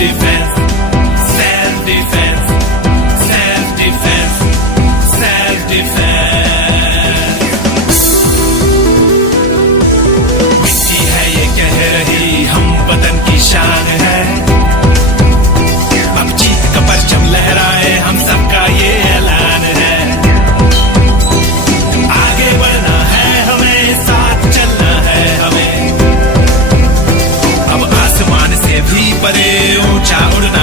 defense, self defense, self defense, self defense. मिट्टी है ये कह रही हम वतन की शान है, अब जीत का परचम लहराए हम सबका ये ऐलान है। आगे बढ़ना है हमें, साथ चलना है हमें, अब आसमान से भी परे ऊंचा उड़ना